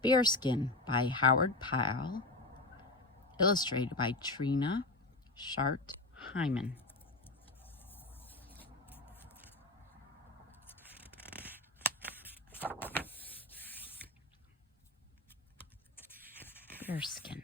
Bearskin by Pyle, illustrated by Trina, Hyman. Bearskin.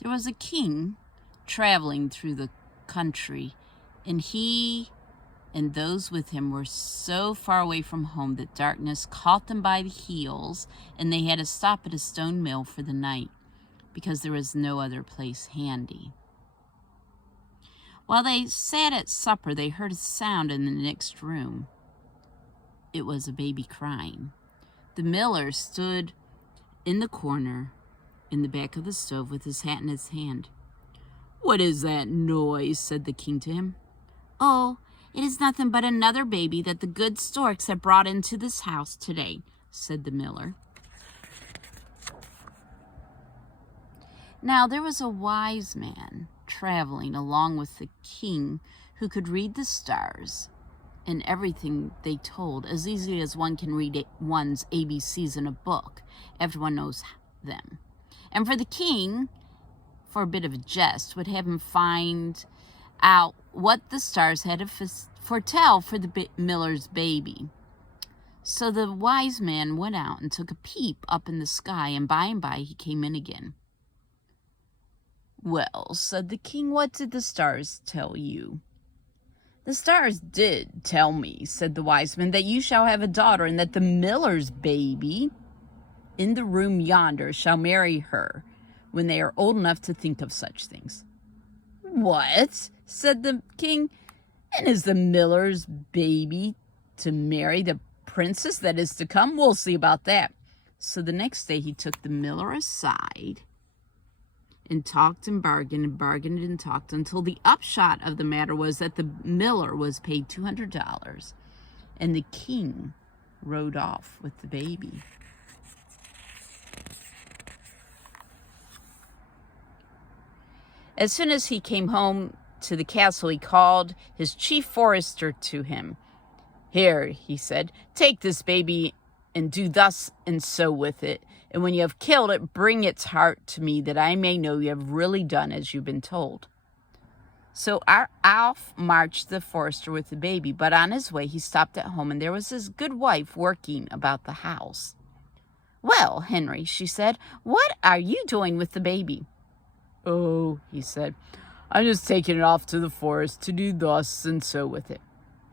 There was a king traveling through the country, and he and those with him were so far away from home that darkness caught them by the heels, and they had to stop at a stone mill for the night because there was no other place handy. While they sat at supper, they heard a sound in the next room. It was a baby crying. The miller stood in the corner in the back of the stove with his hat in his hand. "What is that noise?" said the king to him. "Oh, it is nothing but another baby that the good storks have brought into this house today," said the miller. Now there was a wise man traveling along with the king who could read the stars and everything they told as easily as one can read one's ABCs in a book. Everyone knows them. And for the king, for a bit of a jest, would have him find out what the stars had to foretell for the miller's baby. So the wise man went out and took a peep up in the sky, and by he came in again. "Well," said the king, "what did the stars tell you?" "The stars did tell me," said the wise man, "that you shall have a daughter, and that the miller's baby in the room yonder shall marry her when they are old enough to think of such things." "What?" said the king. "And is the miller's baby to marry the princess that is to come? We'll see about that." So the next day he took the miller aside and talked and bargained and talked until the upshot of the matter was that the miller was paid $200 and the king rode off with the baby. As soon as he came home to the castle, he called his chief forester to him. "Here," he said, "take this baby and do thus and so with it. And when you have killed it, bring its heart to me that I may know you have really done as you've been told." So off marched the forester with the baby, but on his way he stopped at home, and there was his good wife working about the house. "Well, Henry," she said, "what are you doing with the baby?" "Oh," he said, "I'm just taking it off to the forest to do thus and so with it."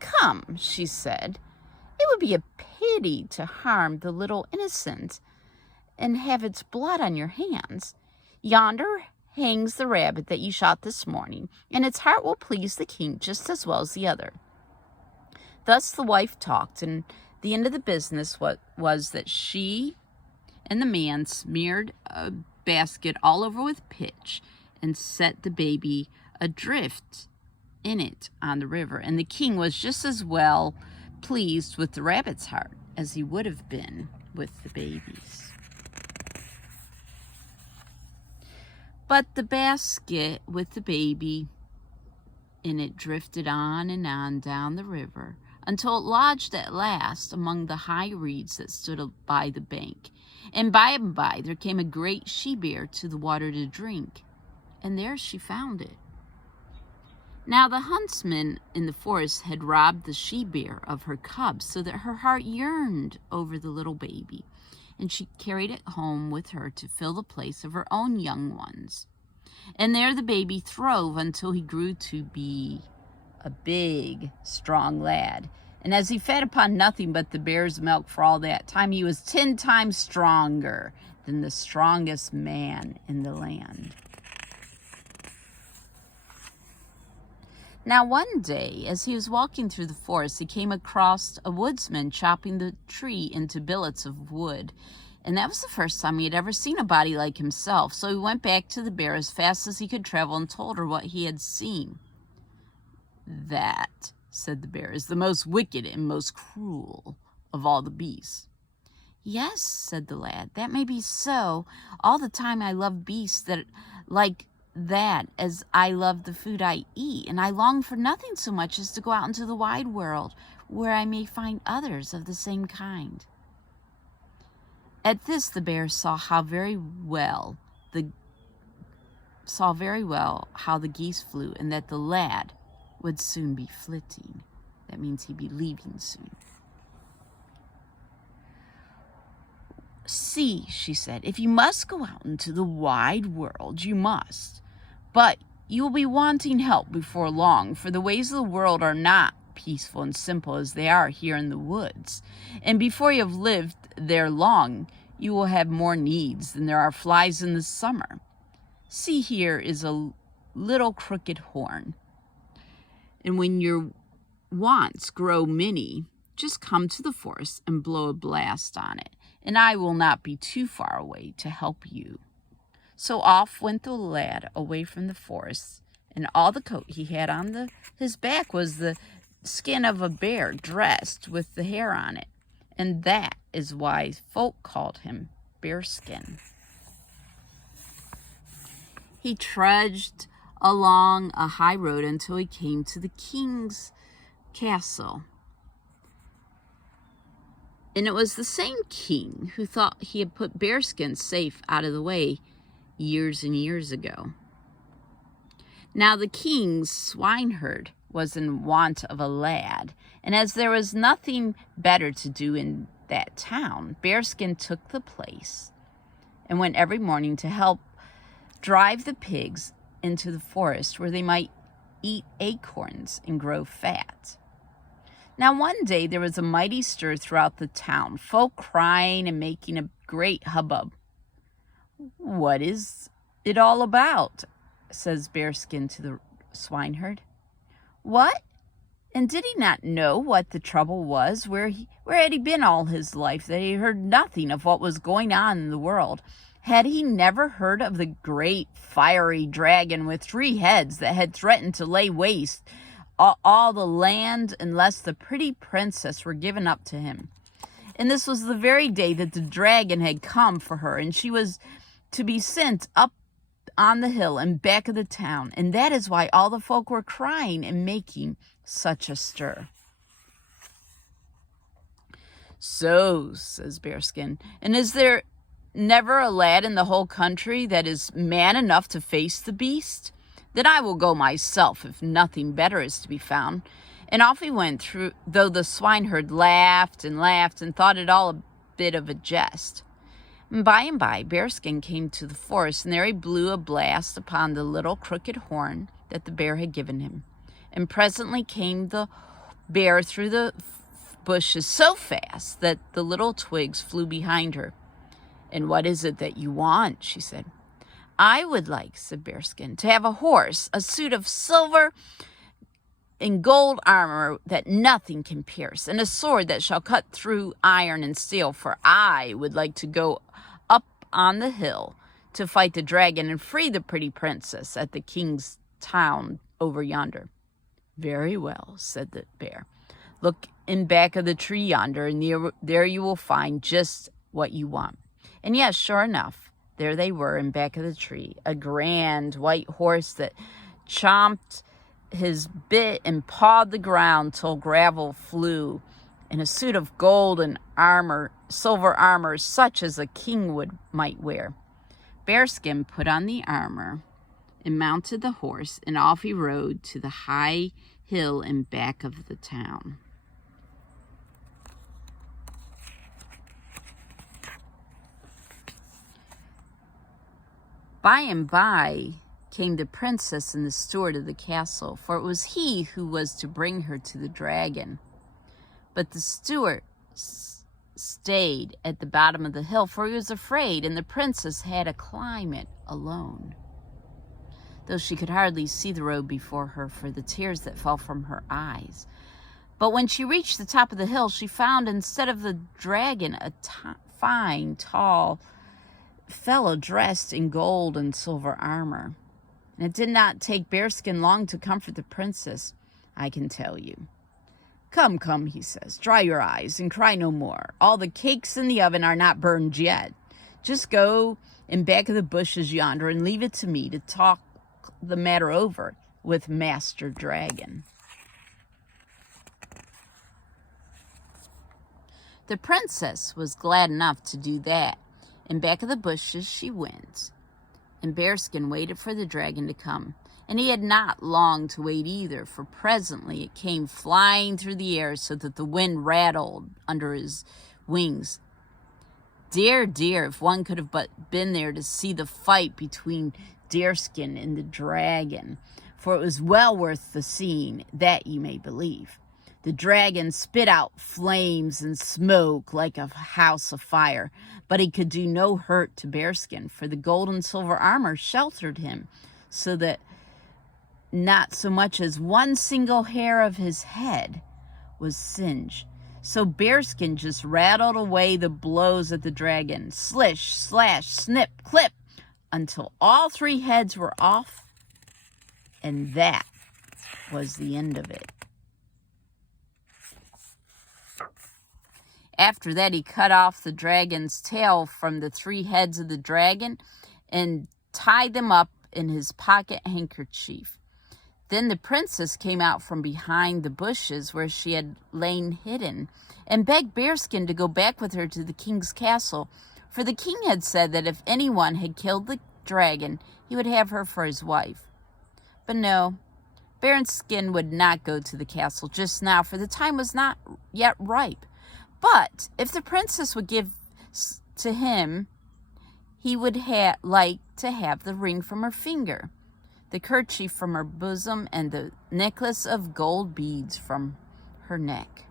"Come," she said, "it would be a pity to harm the little innocent and have its blood on your hands. Yonder hangs the rabbit that you shot this morning, and its heart will please the king just as well as the other." Thus the wife talked, and the end of the business was that she and the man smeared a basket all over with pitch and set the baby adrift in it on the river. And the king was just as well pleased with the rabbit's heart as he would have been with the baby's. But the basket with the baby in it drifted on and on down the river until it lodged at last among the high reeds that stood by the bank. And by there came a great she-bear to the water to drink, and there she found it. Now the huntsman in the forest had robbed the she-bear of her cubs, so that her heart yearned over the little baby, and she carried it home with her to fill the place of her own young ones. And there the baby throve until he grew to be a big, strong lad. And as he fed upon nothing but the bear's milk for all that time, he was 10 times stronger than the strongest man in the land. Now one day, as he was walking through the forest, he came across a woodsman chopping the tree into billets of wood. And that was the first time he had ever seen a body like himself. So he went back to the bear as fast as he could travel and told her what he had seen. That said the bear, is the most wicked and most cruel of all the beasts. Yes, said the lad, that may be so. All the time I love beasts that like that as I love the food I eat, and I long for nothing so much as to go out into the wide world where I may find others of the same kind. At this the bear saw very well how the geese flew, and that the lad would soon be flitting. That means he'd be leaving soon. See, she said, if you must go out into the wide world, you must. But you will be wanting help before long, for the ways of the world are not peaceful and simple as they are here in the woods. And before you have lived there long, you will have more needs than there are flies in the summer. See, here is a little crooked horn. And when your wants grow many, just come to the forest and blow a blast on it, and I will not be too far away to help you. So off went the lad away from the forest, and all the coat he had on his back was the skin of a bear dressed with the hair on it, and that is why folk called him Bearskin. He trudged along a high road until he came to the king's castle. And it was the same king who thought he had put Bearskin safe out of the way years and years ago. Now the king's swineherd was in want of a lad, and as there was nothing better to do in that town, Bearskin took the place and went every morning to help drive the pigs into the forest where they might eat acorns and grow fat. Now one day there was a mighty stir throughout the town, folk crying and making a great hubbub. What is it all about? Says Bearskin to the swineherd. What? And did he not know what the trouble was? Where had he been all his life that he heard nothing of what was going on in the world? Had he never heard of the great fiery dragon with 3 heads that had threatened to lay waste all the land unless the pretty princess were given up to him? And this was the very day that the dragon had come for her, and she was to be sent up on the hill and back of the town. And that is why all the folk were crying and making such a stir. So, says Bearskin, and is there never a lad in the whole country that is man enough to face the beast? Then I will go myself, if nothing better is to be found. And off he went, though the swineherd laughed and thought it all a bit of a jest. And by, Bearskin came to the forest, and there he blew a blast upon the little crooked horn that the bear had given him. And presently came the bear through the bushes so fast that the little twigs flew behind her. And what is it that you want? She said. I would like, said Bearskin, to have a horse, a suit of silver and gold armor that nothing can pierce, and a sword that shall cut through iron and steel, for I would like to go up on the hill to fight the dragon and free the pretty princess at the king's town over yonder. Very well, said the bear. Look in back of the tree yonder, and there you will find just what you want. And yes, sure enough, there they were in back of the tree, a grand white horse that chomped his bit and pawed the ground till gravel flew, and a suit of gold and silver armor, such as a king might wear. Bearskin put on the armor and mounted the horse, and off he rode to the high hill in back of the town. By and by came the princess and the steward of the castle, for it was he who was to bring her to the dragon. But the steward stayed at the bottom of the hill, for he was afraid, and the princess had to climb it alone, though she could hardly see the road before her for the tears that fell from her eyes. But when she reached the top of the hill, she found instead of the dragon a fine, tall fellow dressed in gold and silver armor. And it did not take Bearskin long to comfort the princess, I can tell you. Come, come, he says, dry your eyes and cry no more. All the cakes in the oven are not burned yet. Just go in back of the bushes yonder and leave it to me to talk the matter over with Master Dragon. The princess was glad enough to do that. In back of the bushes she went, and Bearskin waited for the dragon to come. And he had not long to wait either, for presently it came flying through the air so that the wind rattled under his wings. Dear, dear, if one could have but been there to see the fight between Bearskin and the dragon, for it was well worth the seeing, that you may believe. The dragon spit out flames and smoke like a house of fire, but he could do no hurt to Bearskin, for the gold and silver armor sheltered him, so that not so much as one single hair of his head was singed. So Bearskin just rattled away the blows at the dragon, slish, slash, snip, clip, until all 3 heads were off, and that was the end of it. After that, he cut off the dragon's tail from the 3 heads of the dragon and tied them up in his pocket handkerchief. Then the princess came out from behind the bushes where she had lain hidden and begged Bearskin to go back with her to the king's castle, for the king had said that if anyone had killed the dragon, he would have her for his wife. But no, Bearskin would not go to the castle just now, for the time was not yet ripe. But if the princess would give to him, he would like to have the ring from her finger, the kerchief from her bosom, and the necklace of gold beads from her neck.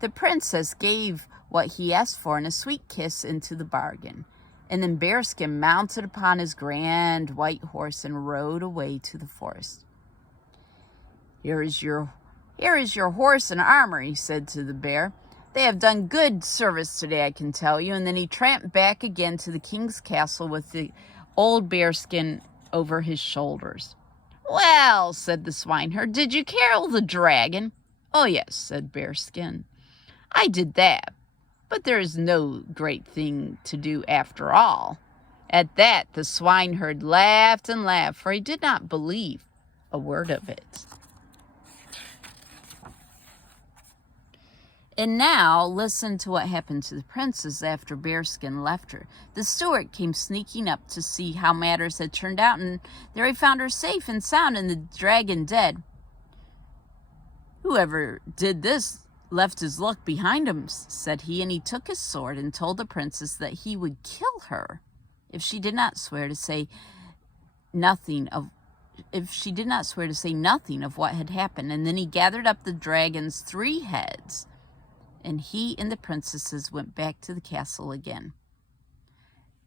The princess gave what he asked for and a sweet kiss into the bargain. And then Bearskin mounted upon his grand white horse and rode away to the forest. Here is your horse and armor, he said to the bear. They have done good service today, I can tell you. And then he tramped back again to the king's castle with the old Bearskin over his shoulders. Well, said the swineherd, did you kill the dragon? Oh, yes, said Bearskin. I did that, but there is no great thing to do after all. At that, the swineherd laughed and laughed, for he did not believe a word of it. And now, listen to what happened to the princess after Bearskin left her. The steward came sneaking up to see how matters had turned out, and there he found her safe and sound and the dragon dead. Whoever did this left his luck behind him, said he, and he took his sword and told the princess that he would kill her if she did not swear to say nothing of what had happened. And then he gathered up the dragon's 3 heads, and he and the princesses went back to the castle again.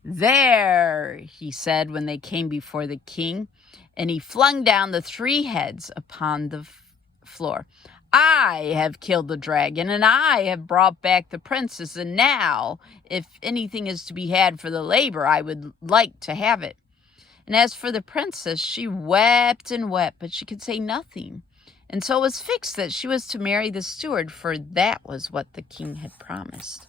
There, he said when they came before the king, and he flung down the 3 heads upon the floor. I have killed the dragon, and I have brought back the princess, and now, if anything is to be had for the labor, I would like to have it. And as for the princess, she wept and wept, but she could say nothing. And so it was fixed that she was to marry the steward, for that was what the king had promised.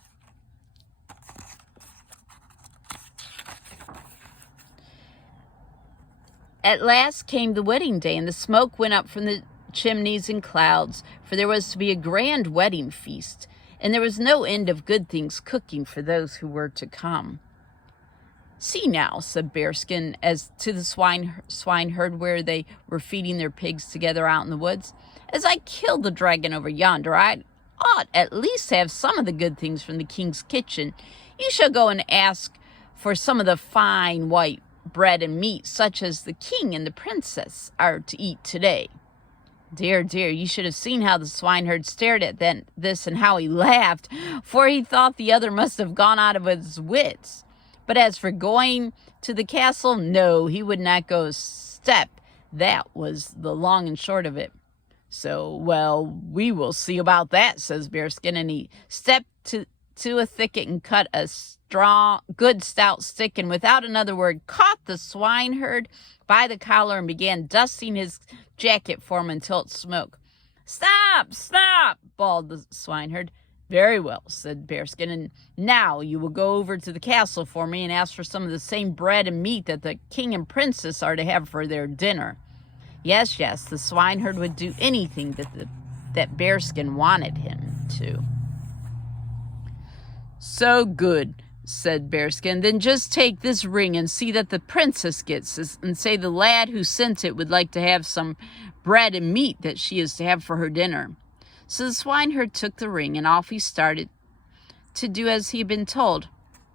At last came the wedding day, and the smoke went up from the chimneys and clouds, for there was to be a grand wedding feast, and there was no end of good things cooking for those who were to come. See now, said Bearskin, as to the swineherd where they were feeding their pigs together out in the woods, as I killed the dragon over yonder, I ought at least to have some of the good things from the king's kitchen. You shall go and ask for some of the fine white bread and meat, such as the king and the princess are to eat today. Dear, dear, you should have seen how the swineherd stared at this and how he laughed, for he thought the other must have gone out of his wits. But as for going to the castle, no, he would not go a step. That was the long and short of it. So, well, we will see about that, says Bearskin, and he stepped to a thicket and cut a strong, good stout stick, and without another word caught the swineherd by the collar and began dusting his jacket for him until it smoked. "Stop! Stop!" bawled the swineherd. "Very well," said Bearskin, "and now you will go over to the castle for me and ask for some of the same bread and meat that the king and princess are to have for their dinner." Yes, yes, the swineherd would do anything that Bearskin wanted him to. "So good," said Bearskin. "Then just take this ring and see that the princess gets it, and say the lad who sent it would like to have some bread and meat that she is to have for her dinner." So the swineherd took the ring, and off he started to do as he had been told.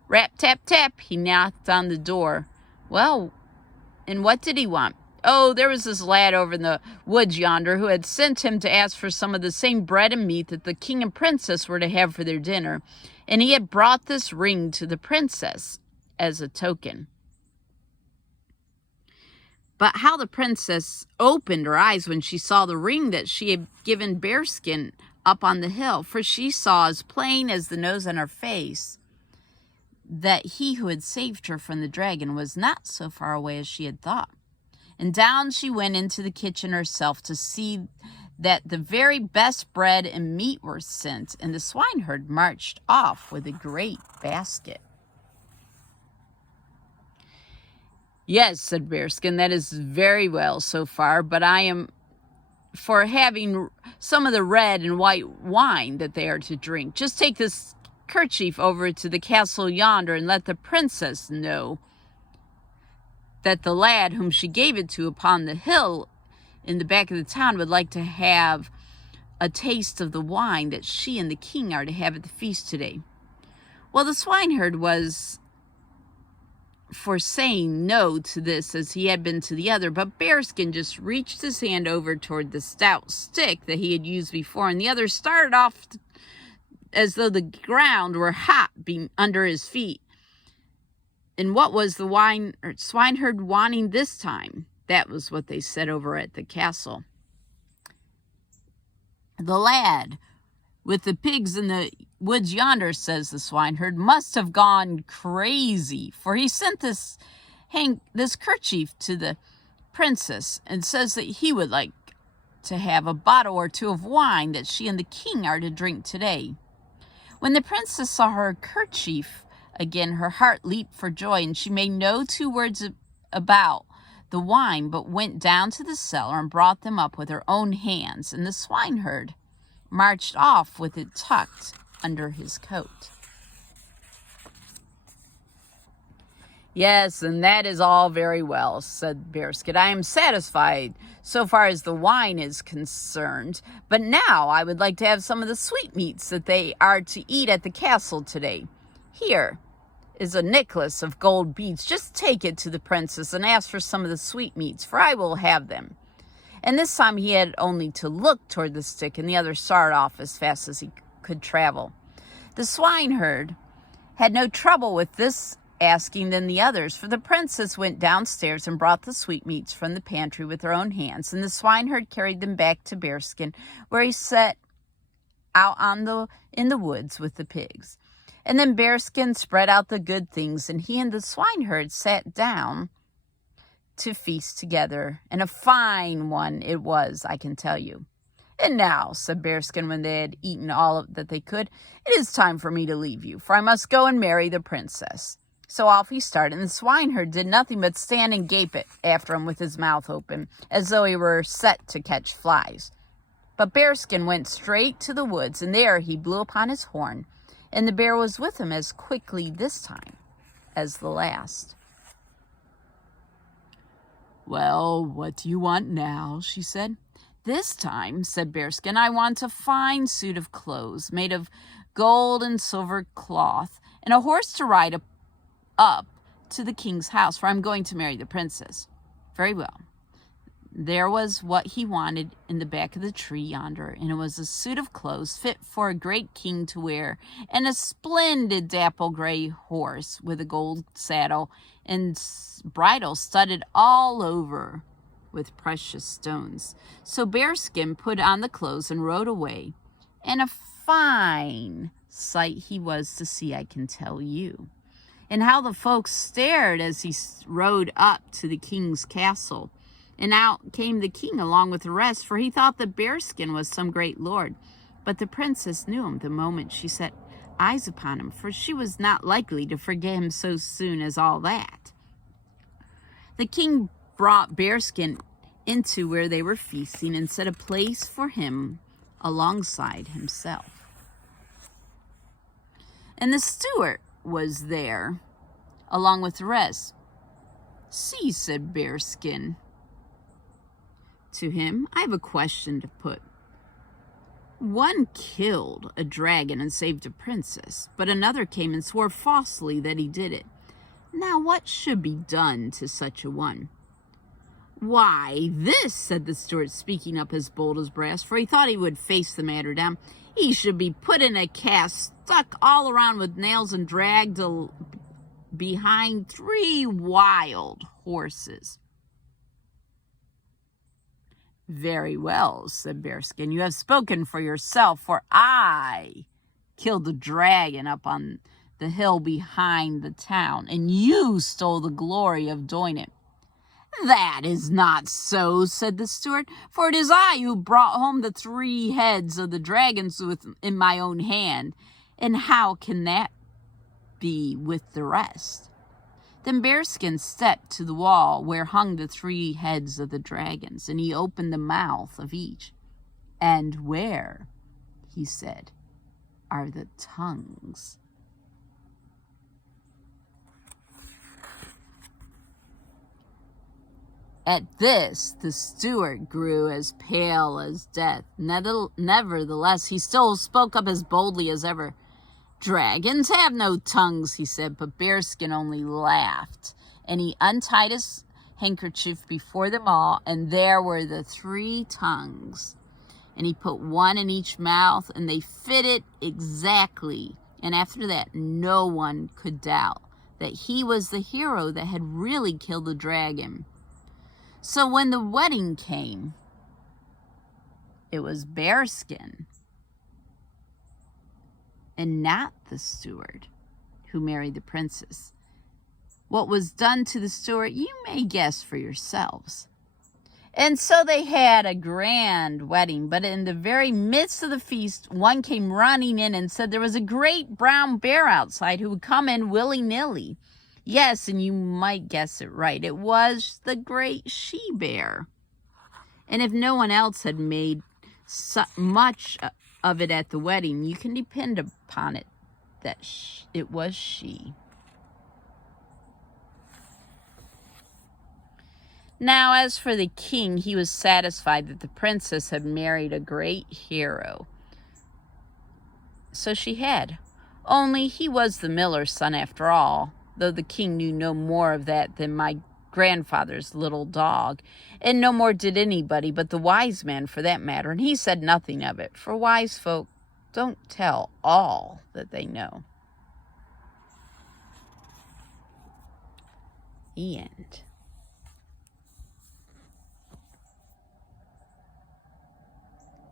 Rap, tap, tap, he knocked on the door. Well, and what did he want? Oh, there was this lad over in the woods yonder who had sent him to ask for some of the same bread and meat that the king and princess were to have for their dinner, and he had brought this ring to the princess as a token. But how the princess opened her eyes when she saw the ring that she had given Bearskin up on the hill, for she saw as plain as the nose on her face that he who had saved her from the dragon was not so far away as she had thought. And down she went into the kitchen herself to see that the very best bread and meat were sent, and the swineherd marched off with a great basket. "Yes," said Bearskin, "that is very well so far, but I am for having some of the red and white wine that they are to drink. Just take this kerchief over to the castle yonder and let the princess know that the lad whom she gave it to upon the hill in the back of the town would like to have a taste of the wine that she and the king are to have at the feast today." Well, the swineherd was for saying no to this as he had been to the other, but Bearskin just reached his hand over toward the stout stick that he had used before, and the other started off as though the ground were hot under his feet. And what was the swineherd wanting this time? That was what they said over at the castle. "The lad with the pigs in the woods yonder," says the swineherd, "must have gone crazy, for he sent this kerchief to the princess and says that he would like to have a bottle or two of wine that she and the king are to drink today." When the princess saw her kerchief again, her heart leaped for joy, and she made no two words about the wine, but went down to the cellar and brought them up with her own hands, and the swineherd marched off with it tucked under his coat. "Yes, and that is all very well," said Bearskin. "I am satisfied so far as the wine is concerned, but now I would like to have some of the sweetmeats that they are to eat at the castle today. Here is a necklace of gold beads. Just take it to the princess and ask for some of the sweetmeats, for I will have them." And this time he had only to look toward the stick, and the other started off as fast as he could travel. The swineherd had no trouble with this asking than the others, for the princess went downstairs and brought the sweetmeats from the pantry with her own hands, and the swineherd carried them back to Bearskin, where he set out in the woods with the pigs. And then Bearskin spread out the good things, and he and the swineherd sat down to feast together, and a fine one it was, I can tell you. "And now," said Bearskin, when they had eaten all that they could, "it is time for me to leave you, for I must go and marry the princess." So off he started, and the swineherd did nothing but stand and gape after him with his mouth open, as though he were set to catch flies. But Bearskin went straight to the woods, and there he blew upon his horn, and the bear was with him as quickly this time as the last. "Well, what do you want now?" she said. "This time," said Bearskin, "I want a fine suit of clothes made of gold and silver cloth, and a horse to ride up to the king's house, for I'm going to marry the princess." Very well. There was what he wanted in the back of the tree yonder, and it was a suit of clothes fit for a great king to wear, and a splendid dapple gray horse with a gold saddle and bridle studded all over with precious stones. So Bearskin put on the clothes and rode away, and a fine sight he was to see, I can tell you. And how the folks stared as he rode up to the king's castle, And out came the king along with the rest, for he thought that Bearskin was some great lord. But the princess knew him the moment she set eyes upon him, for she was not likely to forget him so soon as all that. The king brought Bearskin into where they were feasting and set a place for him alongside himself. And the steward was there, along with the rest. "See," said Bearskin to him, "I have a question to put. One killed a dragon and saved a princess, but another came and swore falsely that he did it. Now what should be done to such a one?" "Why, this," said the steward, speaking up as bold as brass, for he thought he would face the matter down. "He should be put in a cask, stuck all around with nails, and dragged behind 3 wild horses." "Very well," said Bearskin. "You have spoken for yourself, for I killed the dragon up on the hill behind the town, and you stole the glory of doing it." "That is not so," said the steward, "for it is I who brought home the 3 heads of the dragons in my own hand. And how can that be with the rest?" Then Bearskin stepped to the wall where hung the 3 heads of the dragons, and he opened the mouth of each. "And where," he said, "are the tongues?" At this, the steward grew as pale as death. Nevertheless, he still spoke up as boldly as ever. "Dragons have no tongues," he said, but Bearskin only laughed. And he untied his handkerchief before them all, and there were the 3 tongues. And he put 1 in each mouth, and they fitted exactly. And after that, no one could doubt that he was the hero that had really killed the dragon. So when the wedding came, it was Bearskin and not the steward who married the princess. What was done to the steward, you may guess for yourselves. And so they had a grand wedding, but in the very midst of the feast, one came running in and said there was a great brown bear outside who would come in willy-nilly. Yes, and you might guess it right. It was the great she-bear. And if no one else had made so much of it at the wedding, you can depend upon it that it was she. Now, as for the king, he was satisfied that the princess had married a great hero. So she had. Only he was the miller's son after all, though the king knew no more of that than my grandfather's little dog, and no more did anybody but the wise man for that matter, and he said nothing of it, for wise folk don't tell all that they know. The end.